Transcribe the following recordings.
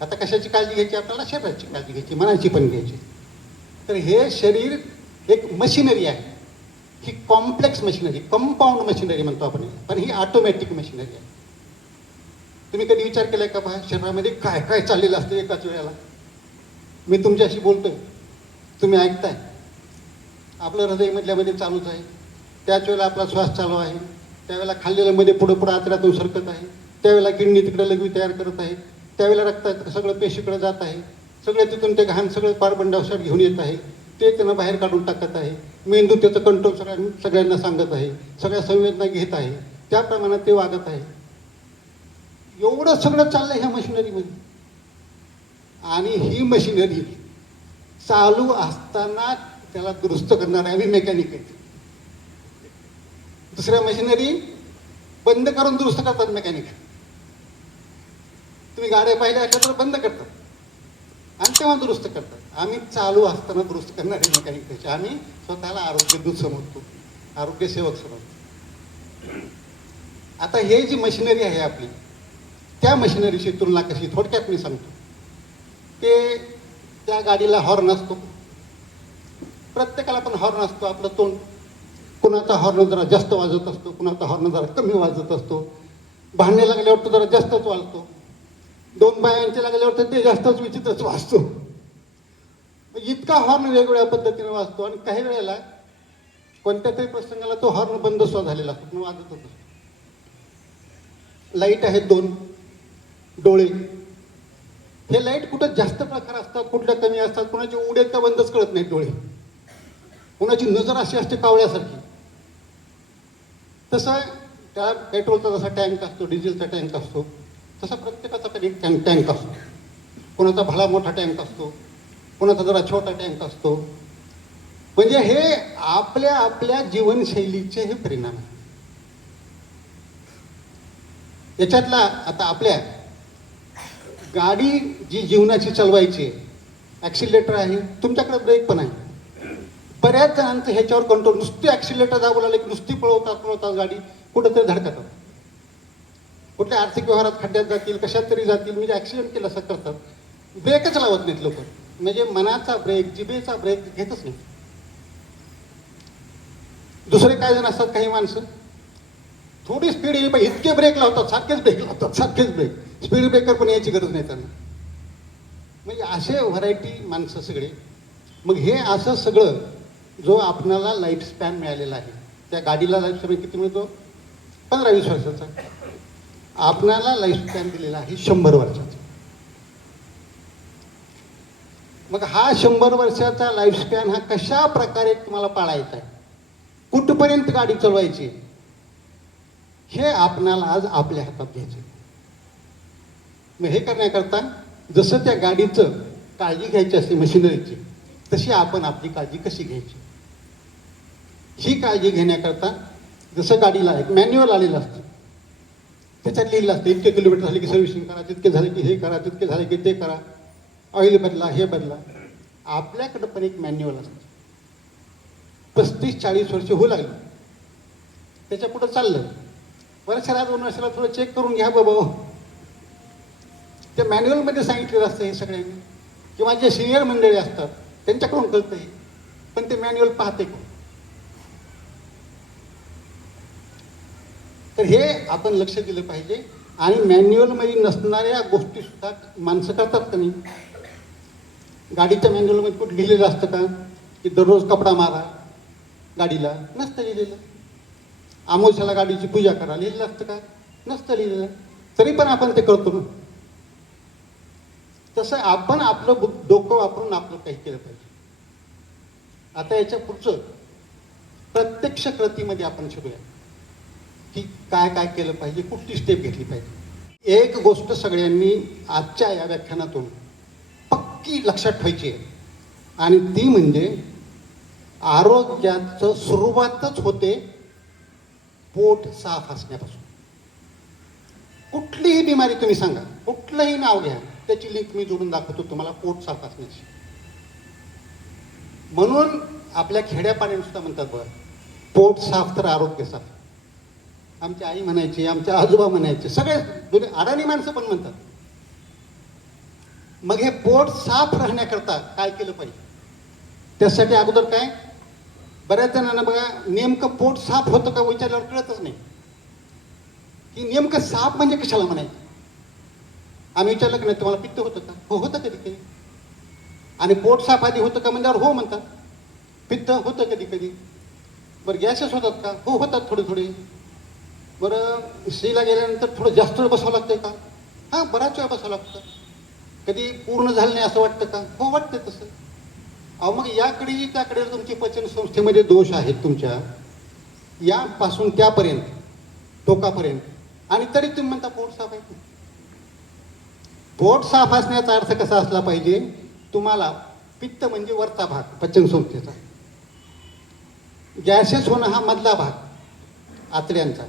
आता कशाची काळजी घ्यायची आपल्याला? शरीराची काळजी घ्यायची, मनाची पण घ्यायची. तर हे शरीर एक मशिनरी आहे. ही कॉम्प्लेक्स मशिनरी, कंपाऊंड मशिनरी म्हणतो आपण, पण ही ऑटोमॅटिक मशिनरी आहे. तुम्ही कधी विचार केलाय का बा शरीरामध्ये काय काय चाललेलं असतं एकाच वेळेला? मी तुमच्याशी बोलतोय, तुम्ही ऐकताय, आपलं हृदय मधल्यामध्ये चालूच आहे, त्याच वेळेला आपला श्वास चालू आहे, त्यावेळेला खाल्लेलं मध्ये पुढं पुढं आतड्यातून सरकत आहे, त्यावेळेला किडनी तिकडे लघवी तयार करत आहे, त्यावेळेला रक्तात सगळं पेशीकडे जात आहे, सगळं तिथून ते घाण सगळं कार्बन डायऑक्साईड घेऊन येत आहे, ते त्यांना बाहेर काढून टाकत आहे. मेंदू त्याचं कंट्रोल सगळ्यांना सांगत आहे, सगळ्या संवेदना घेत आहे, त्या प्रमाणात ते वागत आहे. एवढं सगळं चाललंय ह्या मशिनरीमध्ये. आणि ही मशिनरी चालू असताना त्याला दुरुस्त करणारे आम्ही मेकॅनिक आहेत. दुसऱ्या मशिनरी बंद करून दुरुस्त करतात मेकॅनिक. तुम्ही गाड्या पाहिल्या असल्या तर बंद करतात आणि तेव्हा दुरुस्त करतात. आम्ही चालू असताना दुरुस्त करणारे मेकॅनिक त्याचे. आम्ही स्वतःला आरोग्यदूत समजतो, आरोग्य सेवक समजतो. आता हे जी मशिनरी आहे आपली, त्या मशिनरीची तुलना कशी थोडक्यात मी सांगतो. ते त्या गाडीला हॉर्न असतो, प्रत्येकाला पण हॉर्न असतो. आपलं तोंड, कुणाचा हॉर्न जरा जास्त वाजत असतो, कुणाचा हॉर्न जरा कमी वाजत असतो. भांडणे लागल्यावर तो जरा जास्तच वाजतो, दोन बायांचे लागल्यावर तर ते जास्तच विचित्रच वाजतो. इतका हॉर्न वेगवेगळ्या पद्धतीने वाजतो. आणि काही वेळेला कोणत्या तरी प्रसंगाला तो हॉर्न बंद सुद्धा झालेला असतो, पण वाजतच असतो. लाईट आहेत दोन, डोळे, हे लाईट कुठं जास्त प्रकार असतात, कुठल्या कमी असतात, कुणाचे उडेल का बंदच कळत नाहीत डोळे, कुणाची नजर अशी असते कावळ्यासारखी. तसं त्या पेट्रोलचा जसा टँक असतो, डिझेलचा टँक असतो, तसा प्रत्येकाचा कधी टँक असतो. कोणाचा भला मोठा टँक असतो, कोणाचा जरा छोटा टँक असतो. म्हणजे हे आपल्या आपल्या जीवनशैलीचे हे परिणाम आहे. याच्यातला आता आपल्या गाडी जी जीवनाची चालवायची, ॲक्सिलेटर आहे, तुमच्याकडे ब्रेक पण आहे. बऱ्याच जणांचं ह्याच्यावर कंट्रोल, नुसती ॲक्सिलेटर दाबू लागले की नुसती पळवतात गाडी, कुठंतरी धडकतात, कुठल्या आर्थिक व्यवहारात खड्ड्यात जातील, कशात तरी जातील, म्हणजे ॲक्सिडेंट केलं असं करतात. ब्रेकच लावत नाहीत लोक. म्हणजे मनाचा ब्रेक, जिभेचा ब्रेक घेतच नाही. दुसरे काय जण असतात, काही माणसं थोडी स्पीड येईल पण इतके ब्रेक लावतात, सारखेच ब्रेक लावतात, सारखेच ब्रेक, स्पीड ब्रेकर पण याची गरज नाही त्यांना. म्हणजे असे व्हरायटी माणसं सगळे. मग हे असं सगळं जो आपणाला लाईफ स्पॅन मिळालेला आहे, त्या गाडीला लाईफ स्पॅन किती मिळतो? 15-20 वर्षाचा. आपणाला लाईफ स्पॅन दिलेला आहे 100 वर्षाचा. मग हा 100 वर्षाचा लाईफ स्पॅन हा कशा प्रकारे तुम्हाला पाळायचा आहे, कुठपर्यंत गाडी चालवायची, हे आपणाला आज आपल्या हातात घ्यायचं. मग हे करण्याकरता जसं त्या गाडीचं काळजी घ्यायची असते मशिनरीची, तशी आपण आपली काळजी कशी घ्यायची, ही काळजी घेण्याकरता जसं गाडीला एक मॅन्युअल आलेलं असतं, त्याच्यात लिहिलं असतं इतके किलोमीटर झाले की सर्व्हिसिंग करा, तितके झाले की हे करा, तितके झाले की ते करा, ऑइल बदला, हे बदला. आपल्याकडं पण एक मॅन्युअल असतं. 35-40 वर्ष होऊ लागली, त्याच्या पुढं चाललं, वर्षाला 2 वर्षाला थोडं चेक करून घ्या बाबा. त्या मॅन्युअलमध्ये सांगितलेलं असतं हे सगळ्यांनी, किंवा जे सिनियर मंडळी असतात त्यांच्याकडून कळतं हे, पण ते मॅन्युअल पाहते का? तर हे आपण लक्ष दिलं पाहिजे. आणि मॅन्युअलमध्ये नसणाऱ्या गोष्टी सुद्धा माणसं करतात का नाही? गाडीच्या मॅन्युअलमध्ये कुठं लिहिलेलं असतं का की दररोज कपडा मारा गाडीला? नसतं लिहिलेलं. अमावस्याला गाडीची पूजा करा लिहिलेलं असतं का? नसतं लिहिलेलं. तरी पण आपण ते करतो ना. तसं आपण आपलं डोकं वापरून आपलं काही केलं पाहिजे. आता याच्या पुढचं प्रत्यक्ष कृतीमध्ये आपण शिकूया की काय काय केलं पाहिजे, कुठली स्टेप घेतली पाहिजे. एक गोष्ट सगळ्यांनी आजच्या या व्याख्यानातून पक्की लक्षात ठेवायची आहे, आणि ती म्हणजे आरोग्याचं सुरुवातच होते पोट साफ असण्यापासून. कुठलीही बिमारी तुम्ही सांगा, कुठलंही नाव घ्या, त्याची लिंक मी जोडून दाखवतो तुम्हाला पोट साफ असण्याची. म्हणून आपल्या खेड्यापाड्याने सुद्धा म्हणतात बघा, पोट साफ तर आरोग्य साफ. आमची आई म्हणायची, आमचे आजोबा म्हणायचे, सगळे जुने अडाणी माणसं पण म्हणतात. मग हे पोट साफ राहण्याकरता काय केलं पाहिजे? त्यासाठी अगोदर काय, बऱ्याच जणांना बघा नेमकं पोट साफ होतं का विचारल्यावर कळतच नाही की नेमकं साफ म्हणजे कशाला म्हणायचं. आम्ही विचारलं की नाही तुम्हाला पित्त होतं का? हो होतं कधी कधी. आणि पोट साफ आधी होतं का म्हणल्यावर हो म्हणतात. पित्त होतं कधी कधी. बरं गॅसेस होतात का? हो होतात थोडे थोडे. बरं स्त्रीला गेल्यानंतर थोडं जास्त वेळ बसावं लागतंय का? हां बराच वेळ बसावं लागतं. कधी पूर्ण झालं नाही असं वाटतं का? हो वाटतं तसं. अहो मग याकडे त्याकडे तुमची पचन संस्थेमध्ये दोष आहेत तुमच्या, यापासून त्यापर्यंत टोकापर्यंत, आणि तरी तुम्ही म्हणता पोट साफ आहे. पोट साफ असण्याचा अर्थ कसा असला पाहिजे? तुम्हाला पित्त म्हणजे वरचा भाग पचन संस्थेचा, गॅसेस होणं हा मधला भाग आतड्यांचा,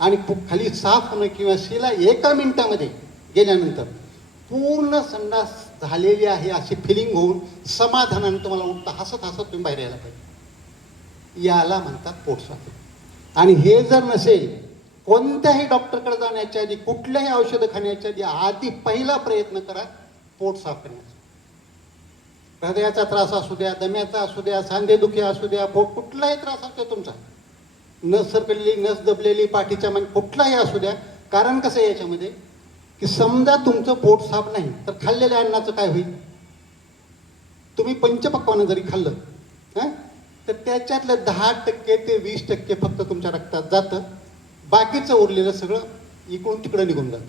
आणि खाली साफ होणं किंवा शिला एका मिनिटामध्ये गेल्यानंतर पूर्ण संडास झालेली आहे अशी फिलिंग होऊन समाधानाने तुम्हाला उठता हसत हसत तुम्ही बाहेर यायला पाहिजे. याला म्हणतात पोट साफ. आणि हे जर नसेल, कोणत्याही डॉक्टरकडे जाण्याच्या आधी, कुठल्याही औषधं खाण्याच्या आधी पहिला प्रयत्न करा पोट साफ करण्याचा. हृदयाचा त्रास असू द्या, दम्याचा असू द्या, सांधेदुखी असू द्या, पोट कुठलाही त्रास असतो तुमचा, नस सरकलेली, नस दबलेली, पाठीच्या मान कुठलाही असू द्या. कारण कसं आहे याच्यामध्ये की समजा तुमचं पोट साफ नाही तर खाल्लेल्या अन्नाचं काय होईल? तुम्ही पंचपक्वान्न जरी खाल्लं तर त्याच्यातलं 10% ते 20% फक्त तुमच्या रक्तात जातं. बाकीचं उरलेलं सगळं इकडून तिकडं निघून जातं.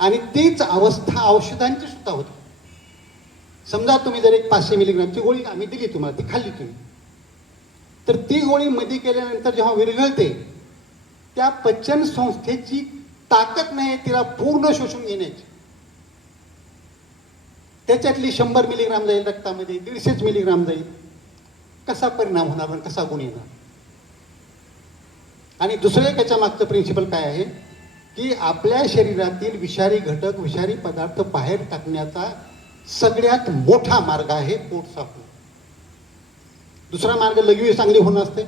आणि तीच अवस्था औषधांची सुद्धा होती. समजा तुम्ही जर एक 500 मिलीग्रामची गोळी आम्ही दिली तुम्हाला, ती खाल्ली तुम्ही, तर ती गोळी मध्ये केल्यानंतर जेव्हा विरघळते, त्या पचन संस्थेची ताकद नाही तिला पूर्ण शोषून घेण्याची. त्याच्यातली 100 मिलीग्राम जाईल रक्तामध्ये, 150 मिलीग्राम जाईल. कसा परिणाम होणार आणि कसा गुण येणार? आणि दुसरं एक याच्या मागचं प्रिन्सिपल काय आहे की आपल्या शरीरातील विषारी घटक, विषारी पदार्थ बाहेर टाकण्याचा सगळ्यात मोठा मार्ग आहे पोट साफ होणे. दुसरा मार्ग लघवी चांगली होणं असते.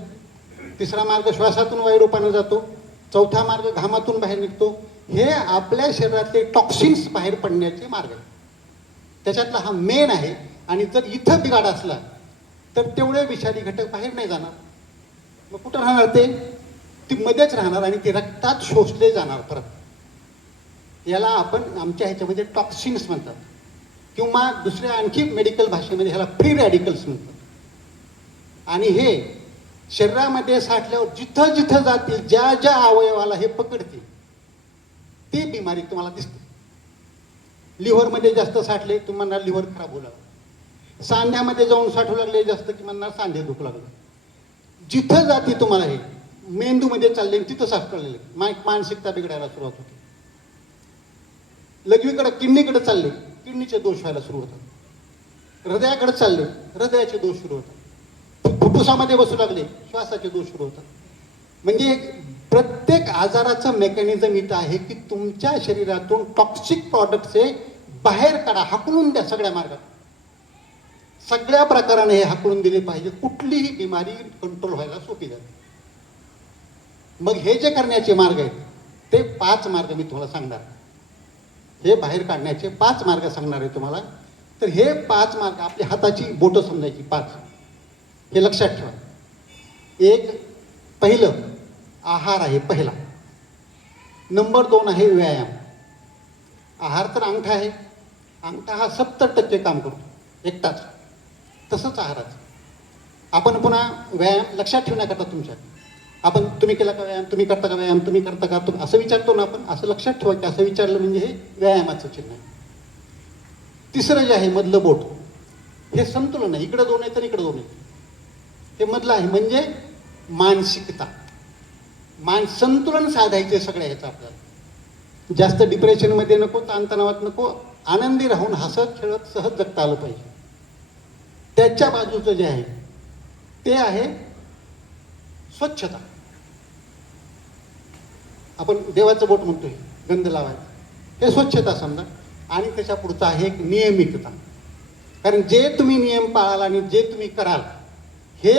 तिसरा मार्ग श्वासातून वायू रूपाने जातो. चौथा मार्ग घामातून बाहेर निघतो. हे आपल्या शरीरातले टॉक्सिन्स बाहेर पडण्याचे मार्ग आहेत. त्याच्यातला हा मेन आहे. आणि जर इथं बिघाड असला तर तेवढे विषारी घटक बाहेर नाही जाणार. मग कुठं राहणार ते? ती मध्येच राहणार आणि ते रक्तात शोषले जाणार परत. याला आपण आमच्या ह्याच्यामध्ये टॉक्सिन्स म्हणतात, किंवा दुसऱ्या आणखी मेडिकल भाषेमध्ये ह्याला फ्री रॅडिकल्स म्हणतात. आणि हे शरीरामध्ये साठल्यावर जिथं जिथं जातील, ज्या ज्या अवयवाला हे पकडतील, ती बिमारी तुम्हाला दिसते. लिव्हरमध्ये जास्त साठले तुम्ही म्हणणार लिव्हर खराब होऊ लागलं. सांध्यामध्ये जाऊन साठू लागले जास्त की म्हणणार सांधे दुखू लागलं. जिथं जाते तुम्हाला हे मेंदूमध्ये चालले तिथं साठलेले मानसिकता बिघडायला सुरुवात होते. लघवीकडे किडनीकडे चालले, किडनीचे दोष व्हायला सुरू होतात. हृदयाकडे चालले, हृदयाचे दोष सुरू होतात. फुफ्फुसामध्ये बसू लागले, श्वासाचे दोष सुरू होतात. म्हणजे प्रत्येक आजाराचं मेकॅनिझम इथं आहे की तुमच्या शरीरातून टॉक्सिक प्रॉडक्ट्स हे बाहेर काढा, हाकलून द्या. सगळ्या मार्गात, सगळ्या प्रकाराने हे हाकलून दिले पाहिजे. कुठलीही बिमारी कंट्रोल व्हायला सोपी जाते. मग हे जे करण्याचे मार्ग आहेत ते 5 मार्ग मी तुम्हाला सांगणार. हे बाहेर काढण्याचे 5 मार्ग सांगणार आहे तुम्हाला. तर हे 5 मार्ग आपल्या हाताची बोटं समजायची 5, हे लक्षात ठेवा. एक पहिलं आहार आहे पहिला. नंबर 2 आहे व्यायाम. आहार तर अंगठा आहे, अंगठा हा 70% काम करतो एकटाच. तसंच आहाराचं आपण पुन्हा व्यायाम लक्षात ठेवण्याकरता तुमच्या आपण तुम्ही केला का व्यायाम, तुम्ही करता का व्यायाम, तुम्ही करता का, तुम्ही असं विचारतो ना आपण. असं लक्षात ठेवा की असं विचारलं म्हणजे हे व्यायामाचं चिन्ह आहे. तिसरं जे आहे मधलं बोट, हे संतुलन आहे. इकडं 2 आहे तर इकडं 2 आहे. हे मधलं आहे म्हणजे मानसिकता. संतुलन साधायचे सगळ्या ह्याचं आपल्याला. जास्त डिप्रेशनमध्ये नको, ताणतणावात नको, आनंदी राहून हसत खेळत सहज जगता आलं पाहिजे. त्याच्या बाजूचं जे आहे ते आहे स्वच्छता. आपण देवाचं बोट म्हणतोय गंध लावायचं, हे स्वच्छता समजा. आणि त्याच्या पुढचा आहे एक नियमितता. कारण जे तुम्ही नियम पाळाल आणि जे तुम्ही कराल हे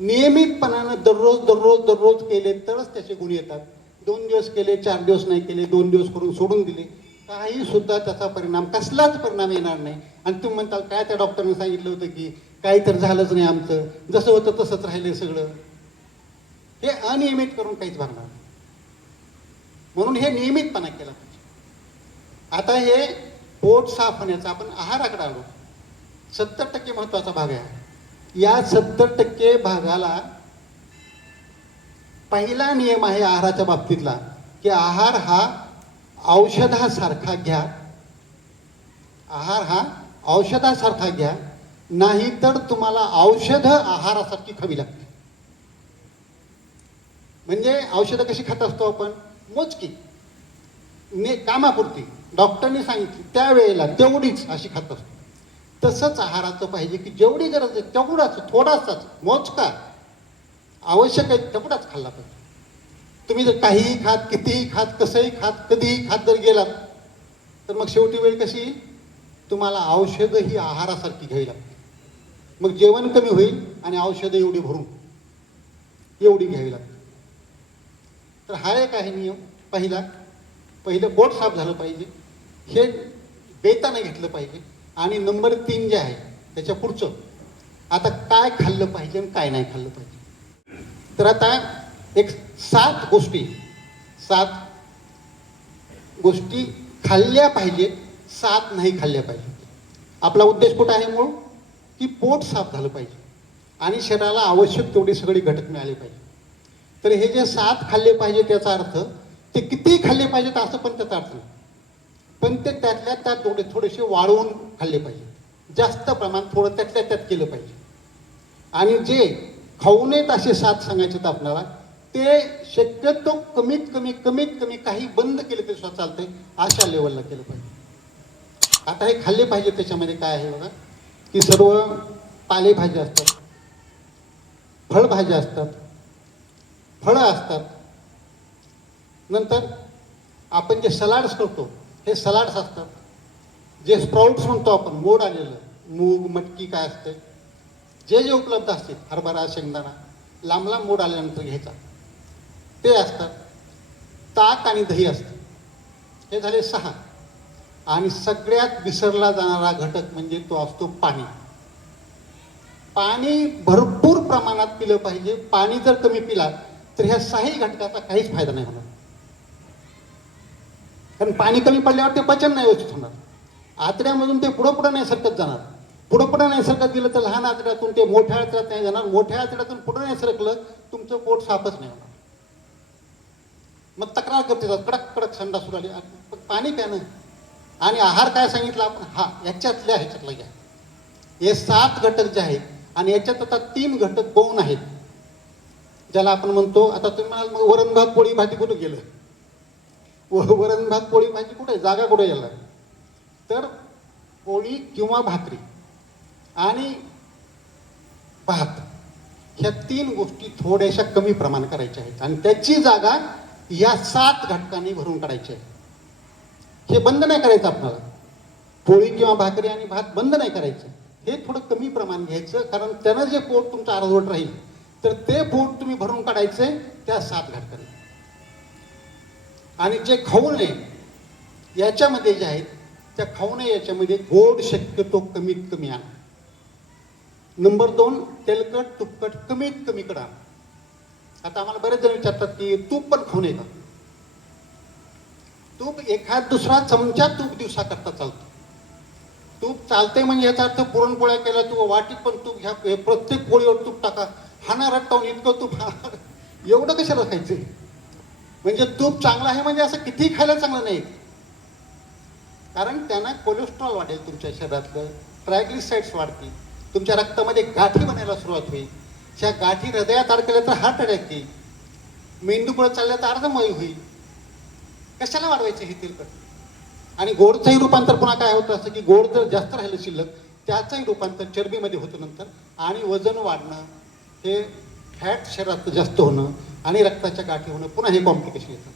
नियमितपणानं दररोज केले तरच त्याचे गुण येतात. 2 दिवस केले, 4 दिवस नाही केले, 2 दिवस करून सोडून दिले, काही सुद्धा त्याचा परिणाम, कसलाच परिणाम येणार नाही. आणि तुम्ही म्हणताल काय त्या डॉक्टरने सांगितलं होतं की काही तर झालंच नाही, आमचं जसं होतं तसंच राहिलं सगळं. हे अनियमित करून काहीच भागणार नाही. म्हणून हे नियमितपणा केला पाहिजे. आता हे पोट साफ होण्याचा आपण आहाराकडे आलो. 70% महत्वाचा भाग आहे. या 70% भागाला पहिला नियम आहे आहाराच्या बाबतीतला, की आहार हा औषधासारखा घ्या. आहार हा औषधासारखा घ्या, नाही तर तुम्हाला औषध आहारासारखी खावी लागते. म्हणजे औषधं कशी खात असतो आपण, मोजकी, कामापुरती, डॉक्टरनी सांगितली त्यावेळेला तेवढीच अशी खात असतो. तसंच आहाराचं पाहिजे की जेवढी गरज आहे तेवढाच, थोडासाच, मोजका, आवश्यक आहे तेवढाच खाल्ला पाहिजे. तुम्ही जर काहीही खात, कितीही खात, कसंही खात, कधीही खात जर गेलात तर मग शेवटी वेळ कशी येईल, तुम्हाला औषधं ही आहारासारखी घ्यावी लागते. मग जेवण कमी होईल आणि औषधं एवढी भरून एवढी घ्यावी लागते. तर हा एक आहे नियम. पहिलं पोट साफ झालं पाहिजे, हे बेताने घेतलं पाहिजे. आणि नंबर 3 जे आहे त्याच्या पुढचं, आता काय खाल्लं पाहिजे आणि काय नाही खाल्लं पाहिजे. तर आता एक 7 गोष्टी खाल्ल्या पाहिजेत, 7 नाही खाल्ल्या पाहिजेत. आपला उद्देश कुठं आहे मूळ, की पोट साफ झालं पाहिजे आणि शरीराला आवश्यक तेवढी सगळी घटक मिळाले पाहिजे. तर हे जे 7 खाल्ले पाहिजे त्याचा अर्थ ते किती खाल्ले पाहिजेत असं पण त्याचा अर्थ नाही, पण ते त्यातल्या त्यात थोडेसे वाळवून खाल्ले पाहिजे. जास्त प्रमाण थोडं त्यातल्या त्यात केलं पाहिजे. आणि जे खाऊ नयेत असे 7 सांगायचे आपल्याला, ते शक्यतो कमीत कमी काही बंद केले तरी सुद्धा चालतंय, अशा लेवलला केलं पाहिजे. आता हे खाल्ले पाहिजे त्याच्यामध्ये काय आहे बघा, की सर्व पालेभाज्या असतात, फळभाज्या असतात, फळं असतात. नंतर आपण जे सलाड्स करतो हे सलाड्स असतात. जे स्प्राउट्स म्हणतो आपण, मोड आलेलं, मूग, मटकी काय असते, जे उपलब्ध असतील, हरभरा, शेंगदाणा, लांब मोड आल्यानंतर घ्यायचा, ते असतात. ताक आणि दही असतं. हे झाले 6. आणि सगळ्यात विसरला जाणारा घटक म्हणजे तो असतो पाणी. पाणी भरपूर प्रमाणात पिलं पाहिजे. पाणी जर कमी पिलात तर ह्या 6 घटकाचा काहीच फायदा नाही होणार. कारण पाणी कमी पडल्यावर ते पचन नाही व्यवस्थित होणार. आतड्यामधून ते पुढं नाही सरकत जाणार. पुढं नाही सरकत गेलं तर लहान आतड्यातून ते मोठ्या आतड्यात नाही जाणार. मोठ्या आतड्यातून पुढं नाही सरकलं, तुमचं पोट साफच नाही होणार. मग तक्रार करते कडक संडास सुरू आली. पाणी प्यानं आणि आहार काय सांगितलं आपण, ह्याच्यातला घ्या. हे 7 घटक जे आहेत आणि याच्यात आता 3 घटक गौण आहेत, ज्याला आपण म्हणतो. आता तुम्ही म्हणाल मग वरण भात पोळी भाजी कुठं गेलं, वरण भात पोळी भाजी कुठे, जागा कुठे गेला. तर पोळी किंवा भाकरी आणि भात ह्या 3 गोष्टी थोड्याशा कमी प्रमाण करायच्या आहेत आणि त्याची जागा या 7 घटकांनी भरून काढायची आहे. हे बंद नाही करायचं आपल्याला, पोळी किंवा भाकरी आणि भात बंद नाही करायचं. हे थोडं कमी प्रमाण घ्यायचं, कारण त्यानं जे पोट तुमचं अर्धवट राहील तर ते पोट तुम्ही भरून काढायचंय त्या 7 घटकांनी. आणि जे खाऊ नये याच्यामध्ये जे आहेत, त्या खाऊ नये याच्यामध्ये गोड शक्यतो कमीत कमी आणा. नंबर 2, तेलकट तुपकट कमीत कमी कडा. आता आम्हाला बरेच जण विचारतात की तूप पण खाऊ नये का. तूप एखाद दुसरा चमचा तूप दिवसा करता चालतो. तूप चालते म्हणजे याचा अर्थ पुरणपोळ्या केल्या तू वाटीत पण तूप घ्या, प्रत्येक पोळीवर तूप टाका, हाना रट्टावून इतकं तूप, एवढं कशाला खायचं. म्हणजे तूप चांगलं आहे म्हणजे असं किती खायला चांगलं नाही, कारण त्यांना कोलेस्ट्रॉल वाढेल तुमच्या शरीरातलं, ट्रायग्लिसाइड्स वाढतील, तुमच्या रक्तामध्ये गाठी बनायला सुरुवात होईल. त्या गाठी हृदयात अडकल्या तर हार्ट अटॅक येईल, मेंदू पुढे चालल्या तर अर्धमय होईल. कशाला वाढवायचं हे तेलकट. आणि गोडचंही रूपांतर पुन्हा काय होतं असं की गोड जर जास्त राहिलं शिल्लक त्याचंही रूपांतर चरबीमध्ये होतं नंतर, आणि वजन वाढणं, हे फॅट शरीरात जास्त होणं आणि रक्ताच्या गाठी होणं, पुन्हा हे कॉम्प्लिकेशन येतात.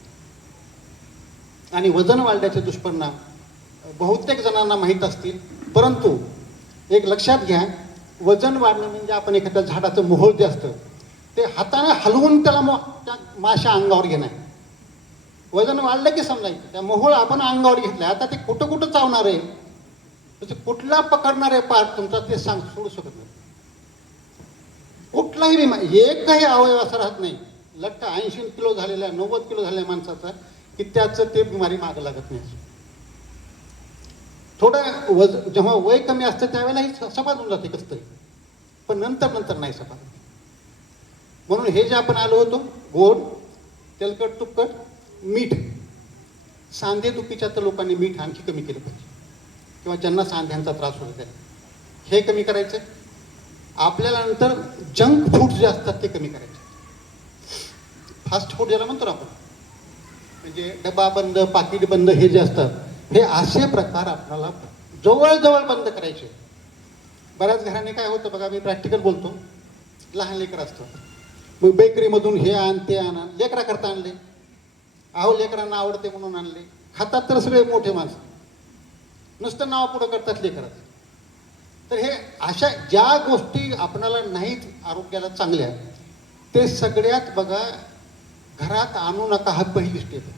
आणि वजन वाढण्याचे दुष्परिणाम बहुतेक जणांना माहीत असतील, परंतु एक लक्षात घ्या, वजन वाढणं म्हणजे आपण एखाद्या झाडाचं मोहोळ जे असतं ते हाताने हलवून त्याला त्या माशा अंगावर घेणार. वजन वाढलं की समजायचं त्या मोहोळ आपण अंगावर घेतलाय. आता ते कुठं कुठं चावणार आहे, म्हणजे कुठला पकडणार आहे पार्ट तुमचा ते सोडू शकत नाही. कुठलाही बिमारी एकही अवयव असा राहत नाही लठ्ठ 80 किलो झालेल्या 90 किलो झालेल्या माणसाचा की त्याचं ते बिमारी मागं लागत नाही. थोडं जेव्हा वय कमी असतं त्यावेळेला ही सपाट होऊन जाते कसं तरी, पण नंतर नाही सपाट. म्हणून हे जे आपण आलो होतो गोड तेलकट तुपकट मीठ, सांधेदुखीच्या तर लोकांनी मीठ आणखी कमी केलं पाहिजे, किंवा ज्यांना सांध्यांचा त्रास होतो हे कमी करायचं. आपल्याला नंतर जंक फूड जे असतात ते कमी करायचे. फास्ट फूड ज्याला म्हणतो ना आपण, म्हणजे डबा बंद पाकिट बंद हे जे असतात हे असे प्रकार आपल्याला जवळजवळ बंद करायचे. बऱ्याच घराने काय होतं बघा, मी प्रॅक्टिकल बोलतो, लहान लेकर असतं मग बेकरीमधून हे आण ते आण, लेकरा करता आणले, अहो लेकरांना आवडते म्हणून आणले, खातात तर सगळे मोठे माणसं, नुसतं नाव पुढं करतात लेकरात. तर हे अशा ज्या गोष्टी आपणाला नाहीच आरोग्याला चांगल्या ते सगळ्यात बघा घरात आणू नका, हा पहिली स्टेप आहे.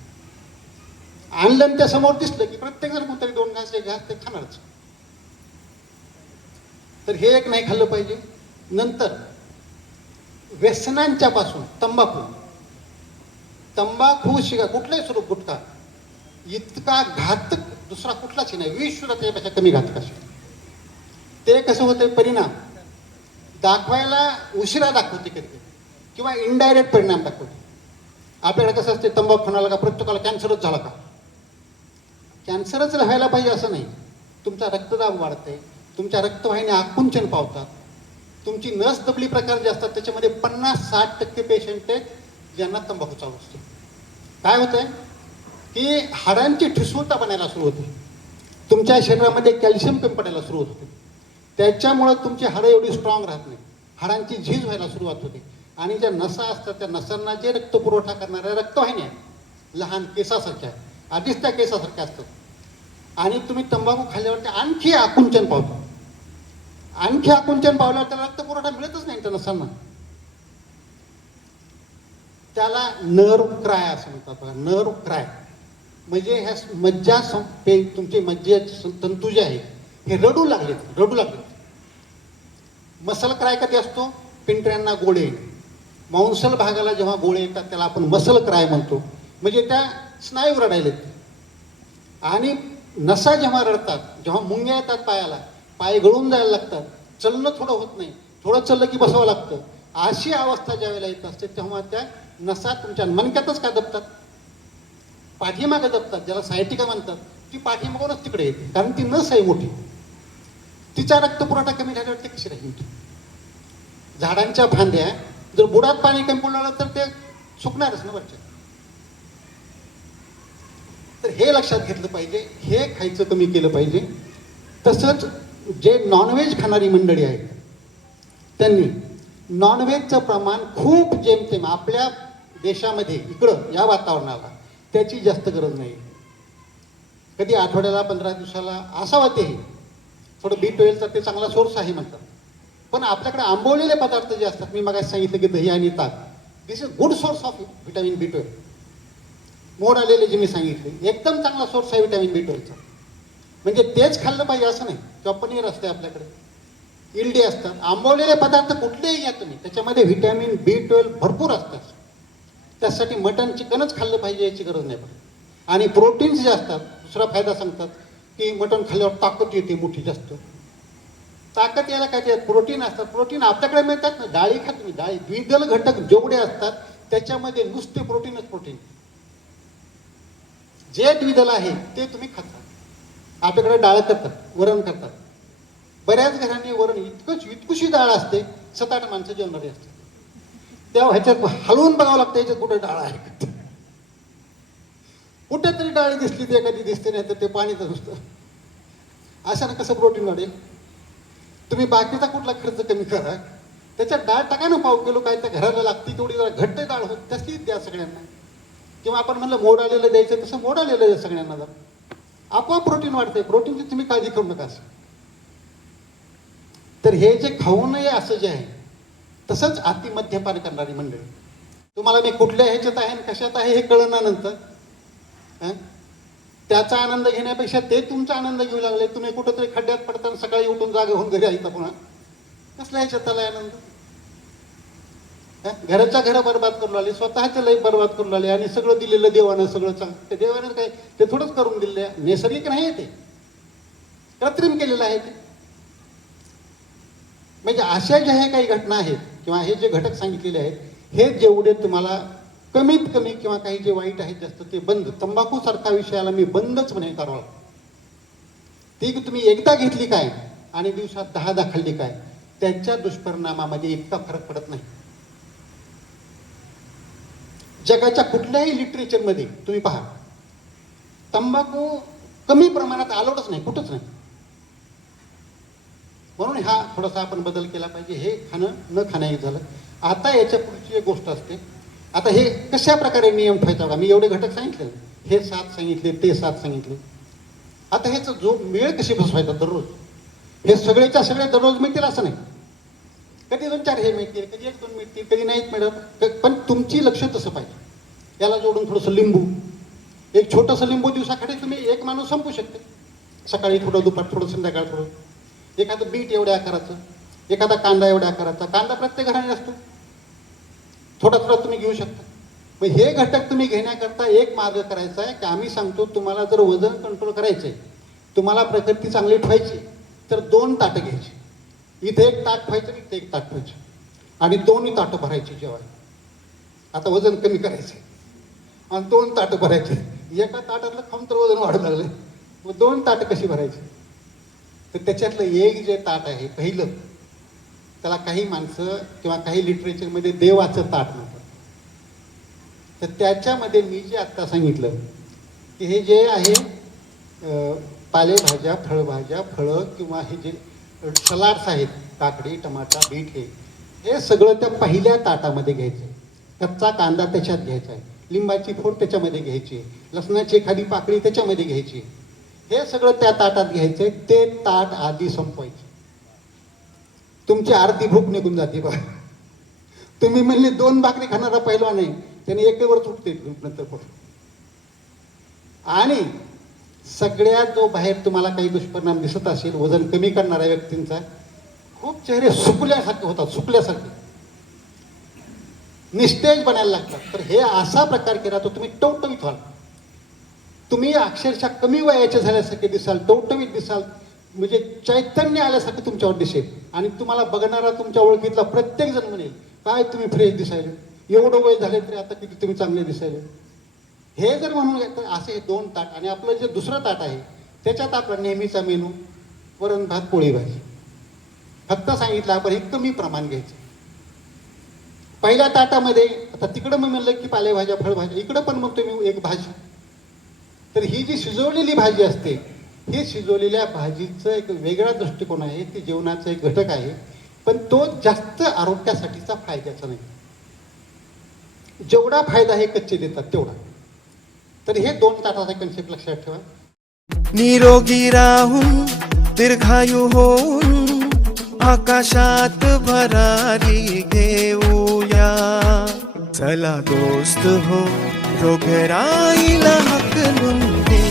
आणलं आणि त्या समोर दिसलं की प्रत्येक जण कोणतरी 2 घास 1 घास ते खाणारच. तर हे एक नाही खाल्लं पाहिजे. नंतर व्यसनांच्या पासून तंबाखू शिगा कुठलाही स्वरूप गुटखा इतका घातक दुसरा कुठलाच नाही, विष सुद्धा त्यापेक्षा कमी घातक असेल. ते कसं होतं परिणाम दाखवायला उशिरा दाखवते कधी, किंवा इनडायरेक्ट परिणाम दाखवते. आपल्याकडे कसं असते, तंबाखू खाण्याला का प्रत्येकाला कॅन्सरच झाला का, कॅन्सरच राहायला पाहिजे असं नाही. तुमचा रक्तदाब वाढते, तुमच्या रक्तवाहिन्या आकुंचन पावतात, तुमची नस दबली प्रकार जे असतात त्याच्यामध्ये 50-60% पेशंट आहेत ज्यांना तंबाखू चालू असतो. काय होतंय की हाडांची ठिसूळता बनायला सुरू होते, तुमच्या शरीरामध्ये कॅल्शियम कमी पडायला सुरुवात होते, त्याच्यामुळं तुमची हाडं एवढी स्ट्रॉंग राहत नाही, हाडांची झीज व्हायला सुरुवात होते. आणि ज्या नसा असतात त्या नसांना जे रक्तपुरवठा करणाऱ्या रक्तवाहिन्या लहान केसासारख्या आधीच त्या केसासारख्या असतात, आणि तुम्ही तंबाखू खाल्ल्यावर आणखी आकुंचन पावतो. आणखी आकुंचन पावल्यावर त्याला रक्तपुरवठा मिळतच नाही त्या नसांना. त्याला नर्व क्राय असं म्हणतात बघा. नर्व क्राय म्हणजे ह्या मज्जा तुमचे मज्जे तंतू जे आहे हे रडू लागलेत. मसल क्राय कधी असतो, पिंटऱ्यांना गोळे, मांसल भागाला जेव्हा गोळे येतात त्याला आपण मसल क्राय म्हणतो, म्हणजे त्या स्नायू रडायलेत. आणि नसा जेव्हा रडतात, जेव्हा मुंग्या येतात पायाला, पाय गळून जायला लागतात, चलणं थोडं होत नाही, थोडं चाललं की बसावं लागतं, अशी अवस्था ज्या वेळेला येत असते तेव्हा त्या नसा तुमच्या मणक्यातच का दबतात, पाठीमागे दबतात, ज्याला सायटिका म्हणतात. ती पाठीमागूनच तिकडे येते, कारण ती नस आहे मोठी, तिचा रक्तपुरवठा कमी झाल्यावर ते कशी राहील. झाडांच्या फांद्या जर बुडात पाणी कमी पडलं तर ते सुकणारच ना वरच्या. तर हे लक्षात घेतलं पाहिजे, हे खायचं कमी केलं पाहिजे. तसंच जे नॉनव्हेज खाणारी मंडळी आहेत त्यांनी नॉनव्हेजचं प्रमाण खूप जेमतेम आपल्या देशामध्ये इकडं या वातावरणाला त्याची जास्त गरज नाही. कधी आठवड्याला 15 दिवसाला असावं ते थोडं B12चा ते चांगला सोर्स आहे म्हणतात. पण आपल्याकडे आंबवलेले पदार्थ जे असतात, मी मगाशी सांगितलं की दही आणि ताक, this is good source of vitamin B12. मोड आलेले जे मी सांगितले एकदम चांगला सोर्स आहे व्हिटॅमिन B12चा. म्हणजे तेच खाल्लं पाहिजे असं नाही. किंवा पनीर असते आपल्याकडे, इल्डी असतात, आंबवलेले पदार्थ कुठलेही घ्या तुम्ही, त्याच्यामध्ये व्हिटॅमिन B12 भरपूर असतात. त्यासाठी मटन चिकनच खाल्लं पाहिजे याची गरज नाही पडत. आणि प्रोटीन्स जे असतात, दुसरा फायदा सांगतात की मटण खाल्ल्यावर ताकद येते मोठी जास्त. ताकद यायला काय त्यात प्रोटीन असतात, प्रोटीन आपल्याकडे मिळतात ना, डाळी खा तुम्ही, डाळी द्विदल घटक जेवढे असतात त्याच्यामध्ये नुसते प्रोटीनच प्रोटीन. जे द्विदल आहे ते तुम्ही खाता. आपल्याकडे डाळ करतात, वरण करतात, बऱ्याच घरांनी वरण इतकुशी डाळ असते, 7-8 माणसं जेवणारी असतात. तेव्हा ह्याच्यात हलवून बघावं लागतं ह्याच्यात कुठे डाळ आहे. कुठेतरी डाळ दिसली ते कधी दिसते नाही तर ते पाणीच नुसतं. अशानं कसं प्रोटीन वाढेल. तुम्ही बाकीचा कुठला खर्च कमी करा, त्याच्यात डाळ टाका ना, 1 किलो काय त्या घराला लागते तेवढी जरा घट्ट डाळ होत तसलीच द्या सगळ्यांना. किंवा आपण म्हणलं मोड आलेलं द्यायचं, तसं मोड आलेलं द्या सगळ्यांना. जर आपोआप प्रोटीन वाढते, प्रोटीनची तुम्ही काळजी करू नका असं. तर हे जे खाऊ नये असं जे आहे तसंच अति मद्यपान करणारी मंडळी. तुम्हाला मी कुठल्या ह्याच्यात आहे आणि कशात आहे हे कळल्यानंतर त्याचा आनंद घेण्यापेक्षा ते तुमचा आनंद घेऊ लागले. तुम्ही कुठंतरी खड्ड्यात पडताना सकाळी उठून जागे होऊन घरी आयता पुन्हा कसल्या ह्याच्यात आलाय आनंद. घराच्या घरं बरबाद करून आले, स्वतःच्या लाईफ बरबाद करून आले आणि सगळं दिलेलं देवानं सगळं ते देवानं काय ते थोडंच करून दिले. नैसर्गिक नाही ते, कृत्रिम केलेलं आहे ते. म्हणजे अशा ज्या ह्या काही घटना आहेत किंवा हे जे घटक सांगितलेले आहेत हे जेवढे तुम्हाला कमीत कमी किंवा काही जे वाईट आहेत जास्त ते बंद. तंबाखू सारखा विषयाला मी बंदच म्हणे करावं. ती तुम्ही एकदा घेतली काय आणि दिवसात 10 खाल्ली काय त्यांच्या दुष्परिणामामध्ये इतका फरक पडत नाही. जगाच्या कुठल्याही लिटरेचरमध्ये तुम्ही पहा तंबाखू कमी प्रमाणात आलोडच नाही, कुठंच नाही. म्हणून हा थोडासा आपण बदल केला पाहिजे. हे खाणं न खाणं झालं. आता याच्या पुढची एक गोष्ट असते. आता हे कशा प्रकारे नियम ठेवायचा बघा. मी एवढे घटक सांगितले, हे 7 सांगितले, ते 7 सांगितले. आता ह्याचा जो मेळ कशी बसवायचा दररोज. हे सगळेच्या सगळे दररोज मिळतील असं नाही. कधी 2-4 हे मिळतील, कधी 1-2 मिळतील, कधी नाहीत मिळत. पण तुमची लक्ष तसं पाहिजे. याला जोडून थोडंसं लिंबू, एक छोटंसं लिंबू दिवसाकडे तुम्ही एक माणूस संपू शकते. सकाळी थोडं, दुपार थोडं, संध्याकाळ थोडं. एखादं बीट एवढ्या आकाराचं, एखादा कांदा एवढ्या आकाराचा. कांदा प्रत्येक घराने असतो, थोडा थोडा तुम्ही घेऊ शकता. मग हे घटक तुम्ही घेण्याकरता एक मार्ग करायचा आहे की आम्ही सांगतो तुम्हाला जर वजन कंट्रोल करायचे, तुम्हाला प्रकृती चांगली ठेवायची तर 2 ताटं घ्यायची. इथे 1 ताट ठेवायचं, इथे 1 ताट ठेवायचं आणि 2 ताटं भरायची जेवायला. आता वजन कमी करायचे आणि 2 ताटं भरायचे. एका ताटातलं खाऊन तर वजन वाढू लागले. मग 2 ताटं कशी भरायची. तर त्याच्यातलं एक जे ताट आहे पहिलं, त्याला काही माणसं किंवा काही लिटरेचरमध्ये देवाचं ताट म्हणतात. तर त्याच्यामध्ये मी जे आत्ता सांगितलं की हे जे आहे पालेभाज्या, फळभाज्या, फळं किंवा हे जे सलाड्स आहेत, काकडी, टमाटा, बीट, हे सगळं त्या पहिल्या ताटामध्ये घ्यायचं आहे. कच्चा कांदा त्याच्यात घ्यायचा आहे, लिंबाची फोड त्याच्यामध्ये घ्यायची, लसणाची एखादी पाकळी त्याच्यामध्ये घ्यायची. हे सगळं त्या ताटात घ्यायचंय. ते ताट आधी संपवायचे. तुमची अर्धी भूक निघून जाते बघा. तुम्ही म्हणले 2 भाकरी खाणारा पहिलवान नाही, त्याने एकेवर सुटते नंतर पोट. आणि सगळ्यात जो बाहेर तुम्हाला काही दुष्परिणाम दिसत असेल वजन कमी करणाऱ्या व्यक्तींचा, खूप चेहरे सुकल्यासारखे होतात, सुकल्यासारखे निस्तेज बनायला लागतात. तर हे असा प्रकार केला तर तुम्ही टवटवीत व्हाल. तुम्ही अक्षरशः कमी वयाचे झाल्यासारखे दिसाल, टवटवीत दिसाल, म्हणजे चैतन्य आल्यासारखं तुमच्यावर दिसेल. आणि तुम्हाला बघणारा तुमच्या ओळखीतला प्रत्येक जण म्हणेल काय तुम्ही फ्रेश दिसायले, एवढं वय झाले तरी आता किती तुम्ही चांगले दिसायले. हे जर म्हणून तर असे हे 2 ताट. आणि आपलं जे दुसरं ताट आहे त्याच्यात आपला नेहमीचा मेनू वरण भात पोळी भाजी. फक्त सांगितलं आपण हे कमी प्रमाण घ्यायचं. पहिल्या ताटामध्ये आता तिकडं मी म्हणलं की पालेभाज्या, फळभाज्या, इकडं पण म्हणतो मी एक भाजी. तर ही जी शिजवलेली भाजी असते, हे शिजवलेल्या भाजीचं एक वेगळा दृष्टिकोन आहे. ती जेवणाचा एक घटक आहे, पण तो जास्त आरोग्यासाठीचा फायद्याचा नाही. जेवढा फायदा हे कच्चे देतात तेवढा. तर हे 2 ताटाचा कन्सेप्ट लक्षात ठेवा. निरोगी राहून दीर्घायू होऊन आकाशात भरारी घेऊया. चला दोस्त हो, रोगराईला हाकलून दे.